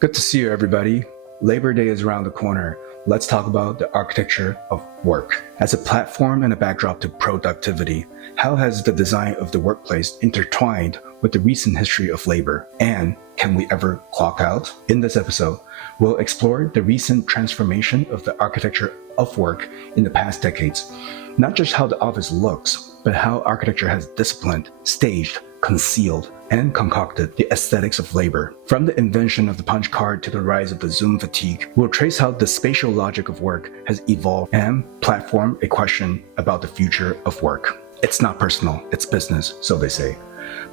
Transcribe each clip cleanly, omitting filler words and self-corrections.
Good to see you, everybody. Labor Day is around the corner. Let's talk about the architecture of work. As a platform and a backdrop to productivity, how has the design of the workplace intertwined with the recent history of labor? And can we ever clock out? In this episode, we'll explore the recent transformation of the architecture of work in the past decades. Not just how the office looks, but how architecture has disciplined, staged, concealed, and concocted the aesthetics of labor. From the invention of the punch card to the rise of the Zoom fatigue, we'll trace how the spatial logic of work has evolved and platform a question about the future of work. It's not personal, it's business, so they say.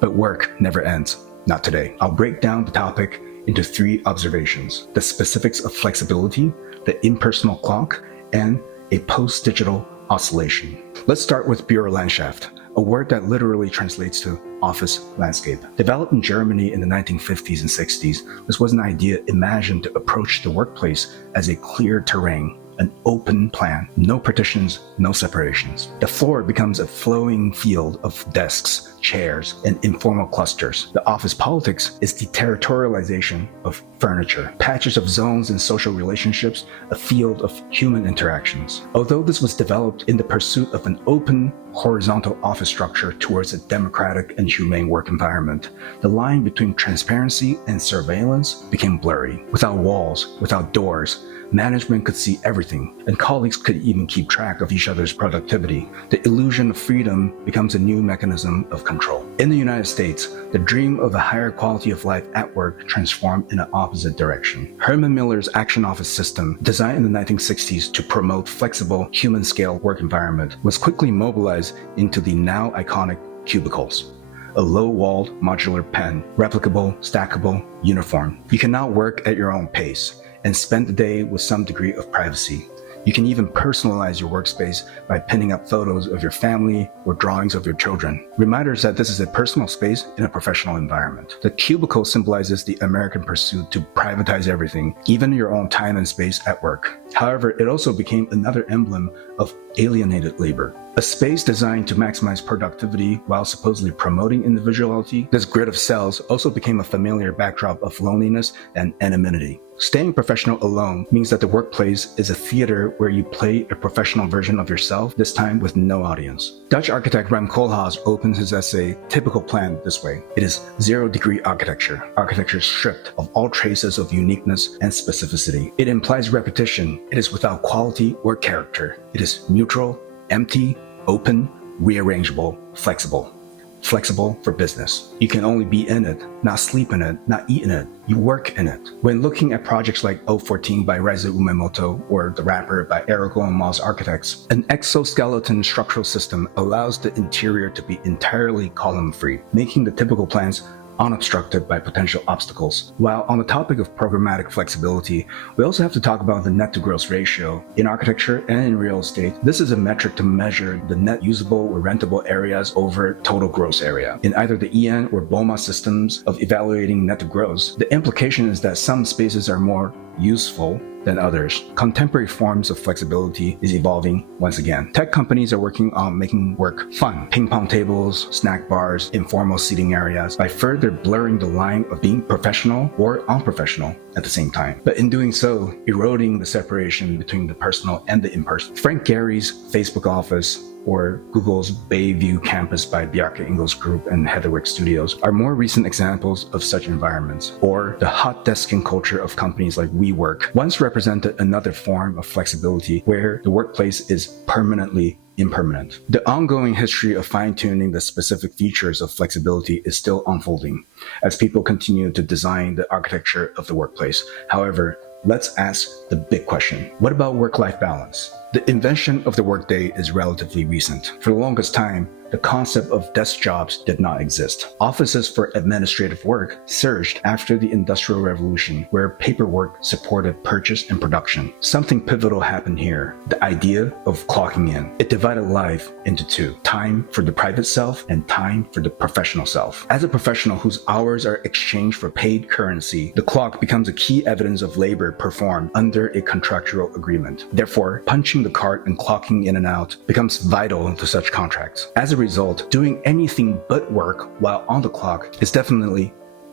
But work never ends. Not today. I'll break down the topic into 3 observations: the specifics of flexibility, the impersonal clock, and a post-digital oscillation. Let's start with Bürolandschaft, a word that literally translates to office landscape. Developed in Germany in the 1950s and 60s, this was an idea imagined to approach the workplace as a clear terrain, an open plan, no partitions, no separations. The floor becomes a flowing field of desks, chairs, and informal clusters. The office politics is the territorialization of furniture, patches of zones and social relationships, a field of human interactions. Although this was developed in the pursuit of an open, horizontal office structure towards a democratic and humane work environment, the line between transparency and surveillance became blurry. Without walls, without doors, management could see everything, and colleagues could even keep track of each other's productivity. The illusion of freedom becomes a new mechanism of control. In the United States, the dream of a higher quality of life at work transformed in an opposite direction. Herman Miller's action office system, designed in the 1960s to promote flexible, human-scale work environment, was quickly mobilized into the now iconic cubicles. A low-walled modular pen, replicable, stackable, uniform. You can now work at your own pace and spend the day with some degree of privacy. You can even personalize your workspace by pinning up photos of your family or drawings of your children. Reminders that this is a personal space in a professional environment. The cubicle symbolizes the American pursuit to privatize everything, even your own time and space at work. However, it also became another emblem of alienated labor. A space designed to maximize productivity while supposedly promoting individuality, this grid of cells also became a familiar backdrop of loneliness and anonymity. Staying professional alone means that the workplace is a theater where you play a professional version of yourself, this time with no audience. Dutch architect Rem Koolhaas opens his essay, Typical Plan, this way. It is zero-degree architecture, architecture stripped of all traces of uniqueness and specificity. It implies repetition. It is without quality or character. It is neutral, empty, open, rearrangeable, flexible. Flexible for business. You can only be in it, not sleep in it, not eat in it. You work in it. When looking at projects like O14 by Reizu Umemoto or The Wrapper by Errico and Moss Architects, an exoskeleton structural system allows the interior to be entirely column-free, making the typical plans unobstructed by potential obstacles. While on the topic of programmatic flexibility, we also have to talk about the net to gross ratio. In architecture and in real estate, this is a metric to measure the net usable or rentable areas over total gross area. In either the EN or BOMA systems of evaluating net to gross, the implication is that some spaces are more useful than others. Contemporary forms of flexibility is evolving once again. Tech companies are working on making work fun. Ping pong tables, snack bars, informal seating areas, by further blurring the line of being professional or unprofessional at the same time. But in doing so, eroding the separation between the personal and the impersonal. Frank Gehry's Facebook office or Google's Bayview campus by Bjarke Ingels Group and Heatherwick Studios are more recent examples of such environments. Or the hot desking culture of companies like WeWork once represented another form of flexibility where the workplace is permanently impermanent. The ongoing history of fine-tuning the specific features of flexibility is still unfolding as people continue to design the architecture of the workplace. However, let's ask the big question. What about work-life balance? The invention of the workday is relatively recent. For the longest time, the concept of desk jobs did not exist. Offices for administrative work surged after the Industrial Revolution, where paperwork supported purchase and production. Something pivotal happened here, the idea of clocking in. It divided life into 2, time for the private self and time for the professional self. As a professional whose hours are exchanged for paid currency, the clock becomes a key evidence of labor performed under a contractual agreement. Therefore, punching the card and clocking in and out becomes vital to such contracts. As a result, doing anything but work while on the clock is definitely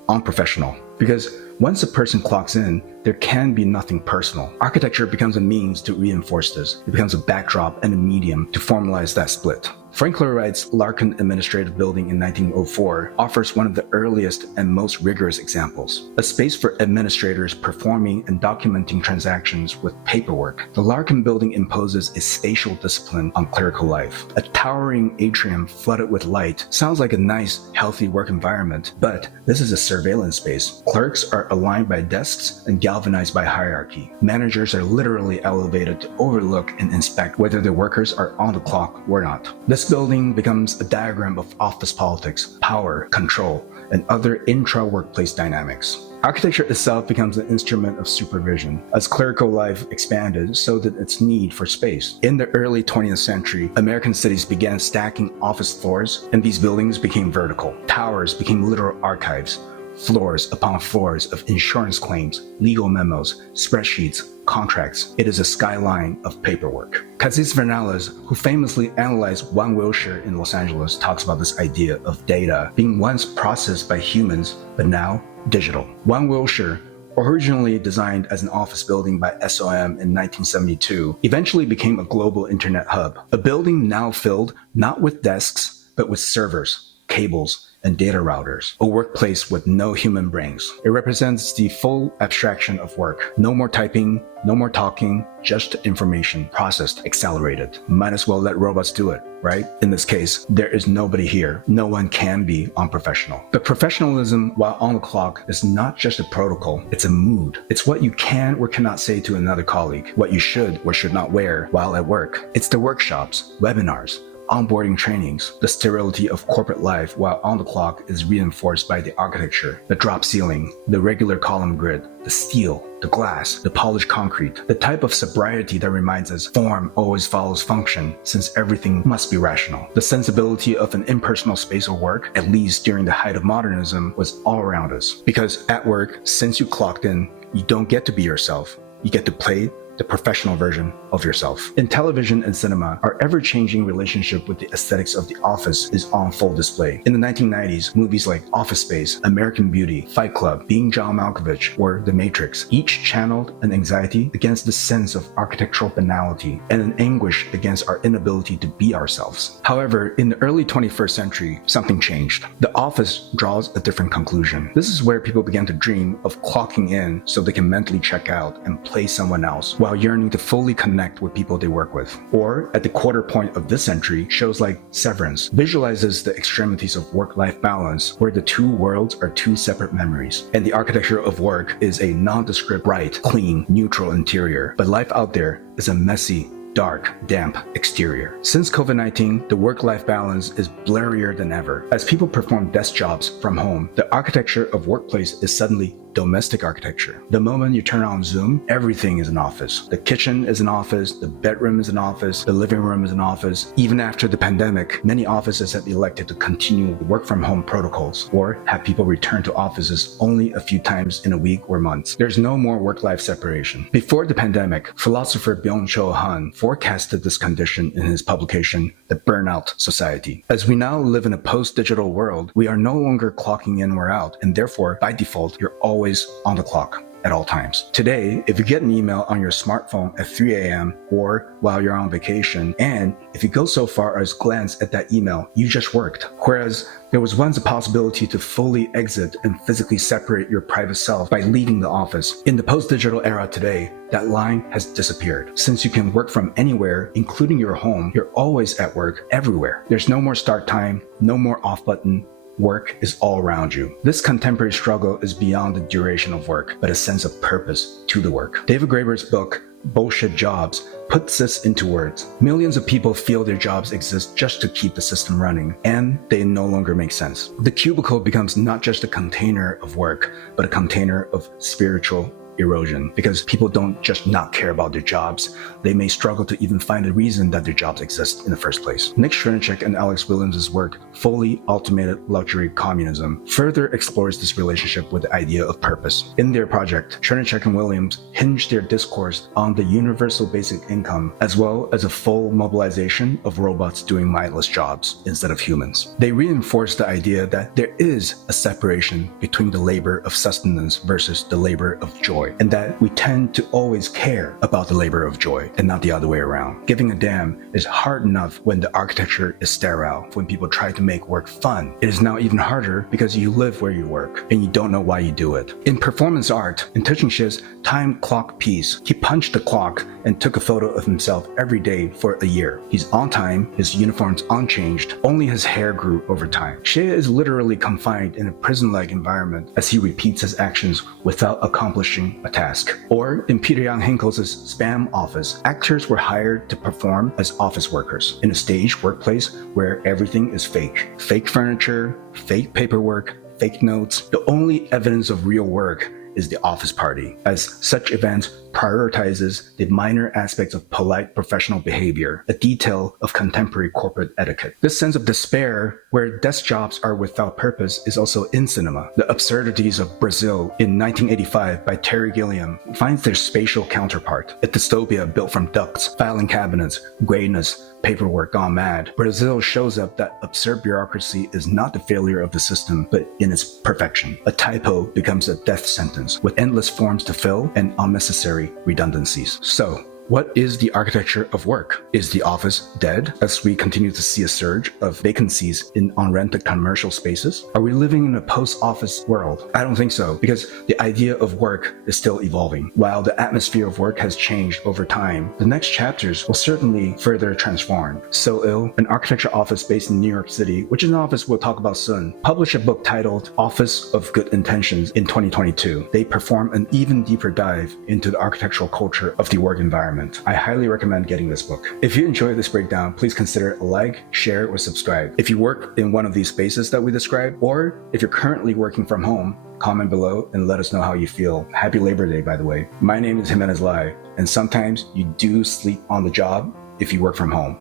unprofessional, because Once a person clocks in, there can be nothing personal. Architecture becomes a means to reinforce this. It becomes a backdrop and a medium to formalize that split. Frank Lloyd Wright's Larkin Administrative Building in 1904 offers one of the earliest and most rigorous examples, a space for administrators performing and documenting transactions with paperwork. The Larkin Building imposes a spatial discipline on clerical life. A towering atrium flooded with light sounds like a nice, healthy work environment, but this is a surveillance space. Clerks are aligned by desks and galvanized by hierarchy. Managers are literally elevated to overlook and inspect whether their workers are on the clock or not. This building becomes a diagram of office politics, power, control, and other intra-workplace dynamics. Architecture itself becomes an instrument of supervision. As clerical life expanded, so did its need for space. In the early 20th century, American cities began stacking office floors, and these buildings became vertical. Towers became literal archives. Floors upon floors of insurance claims, legal memos, spreadsheets, contracts. It is a skyline of paperwork. Cassis Vernales, who famously analyzed One Wilshire in Los Angeles, talks about this idea of data being once processed by humans, but now digital. One Wilshire, originally designed as an office building by SOM in 1972, eventually became a global internet hub. A building now filled not with desks, but with servers, cables, and data routers, a workplace with no human brains. It represents the full abstraction of work. No more typing, no more talking, just information processed, accelerated. Might as well let robots do it, right? In this case, there is nobody here. No one can be unprofessional. But professionalism while on the clock is not just a protocol, it's a mood. It's what you can or cannot say to another colleague, what you should or should not wear while at work. It's the workshops, webinars, onboarding trainings. The sterility of corporate life while on the clock is reinforced by the architecture, the drop ceiling, the regular column grid, the steel, the glass, the polished concrete, the type of sobriety that reminds us form always follows function since everything must be rational. The sensibility of an impersonal space of work, at least during the height of modernism, was all around us. Because at work, since you clocked in, you don't get to be yourself. You get to play the professional version of yourself. In television and cinema, our ever-changing relationship with the aesthetics of the office is on full display. In the 1990s, movies like Office Space, American Beauty, Fight Club, Being John Malkovich, or The Matrix each channeled an anxiety against the sense of architectural banality and an anguish against our inability to be ourselves. However, in the early 21st century, something changed. The office draws a different conclusion. This is where people began to dream of clocking in so they can mentally check out and play someone else, while yearning to fully connect with people they work with. Or, at the quarter point of this century, shows like Severance visualizes the extremities of work-life balance, where the two worlds are two separate memories. And the architecture of work is a nondescript, bright, clean, neutral interior. But life out there is a messy, dark, damp exterior. Since COVID-19, the work-life balance is blurrier than ever. As people perform desk jobs from home, the architecture of workplace is suddenly domestic architecture. The moment you turn on Zoom, everything is an office. The kitchen is an office, the bedroom is an office, the living room is an office. Even after the pandemic, many offices have elected to continue work from home protocols or have people return to offices only a few times in a week or months. There's no more work-life separation. Before the pandemic, philosopher Byung-Chul Han forecasted this condition in his publication, The Burnout Society. As we now live in a post-digital world, we are no longer clocking in or out, and therefore, by default, you're always on the clock at all times. Today, if you get an email on your smartphone at 3 a.m. or while you're on vacation, and if you go so far as glance at that email, you just worked. Whereas there was once a possibility to fully exit and physically separate your private self by leaving the office. In the post-digital era today, that line has disappeared. Since you can work from anywhere, including your home, you're always at work everywhere. There's no more start time, no more off button. Work is all around you. This contemporary struggle is beyond the duration of work, but a sense of purpose to the work. David Graeber's book, Bullshit Jobs, puts this into words. Millions of people feel their jobs exist just to keep the system running, and they no longer make sense. The cubicle becomes not just a container of work, but a container of spiritual erosion because people don't just not care about their jobs, they may struggle to even find a reason that their jobs exist in the first place. Nick Chernichek and Alex Williams' work, Fully Automated Luxury Communism, further explores this relationship with the idea of purpose. In their project, Chernichek and Williams hinge their discourse on the universal basic income as well as a full mobilization of robots doing mindless jobs instead of humans. They reinforce the idea that there is a separation between the labor of sustenance versus the labor of joy, and that we tend to always care about the labor of joy and not the other way around. Giving a damn is hard enough when the architecture is sterile, when people try to make work fun. It is now even harder because you live where you work and you don't know why you do it. In performance art, in Tuchinsh's time clock piece, he punched the clock and took a photo of himself every day for a year. He's on time, his uniform's unchanged, only his hair grew over time. Shea is literally confined in a prison-like environment as he repeats his actions without accomplishing a task. Or in Peter Young Hinkle's Spam Office, actors were hired to perform as office workers in a staged workplace where everything is fake. Fake furniture, fake paperwork, fake notes. The only evidence of real work is the office party, as such events prioritizes the minor aspects of polite professional behavior, a detail of contemporary corporate etiquette. This sense of despair, where desk jobs are without purpose, is also in cinema. The Absurdities of Brazil in 1985 by Terry Gilliam finds their spatial counterpart, a dystopia built from ducts, filing cabinets, grayness, paperwork gone mad. Brazil shows up that absurd bureaucracy is not the failure of the system, but in its perfection. A typo becomes a death sentence, with endless forms to fill and unnecessary redundancies. So, what is the architecture of work? Is the office dead as we continue to see a surge of vacancies in unrented commercial spaces? Are we living in a post-office world? I don't think so, because the idea of work is still evolving. While the atmosphere of work has changed over time, the next chapters will certainly further transform. So Ill, an architecture office based in New York City, which is an office we'll talk about soon, published a book titled Office of Good Intentions in 2022. They perform an even deeper dive into the architectural culture of the work environment. I highly recommend getting this book. If you enjoyed this breakdown, please consider a like, share, or subscribe. If you work in one of these spaces that we described, or if you're currently working from home, comment below and let us know how you feel. Happy Labor Day, by the way. My name is Jimenez Lai, and sometimes you do sleep on the job if you work from home.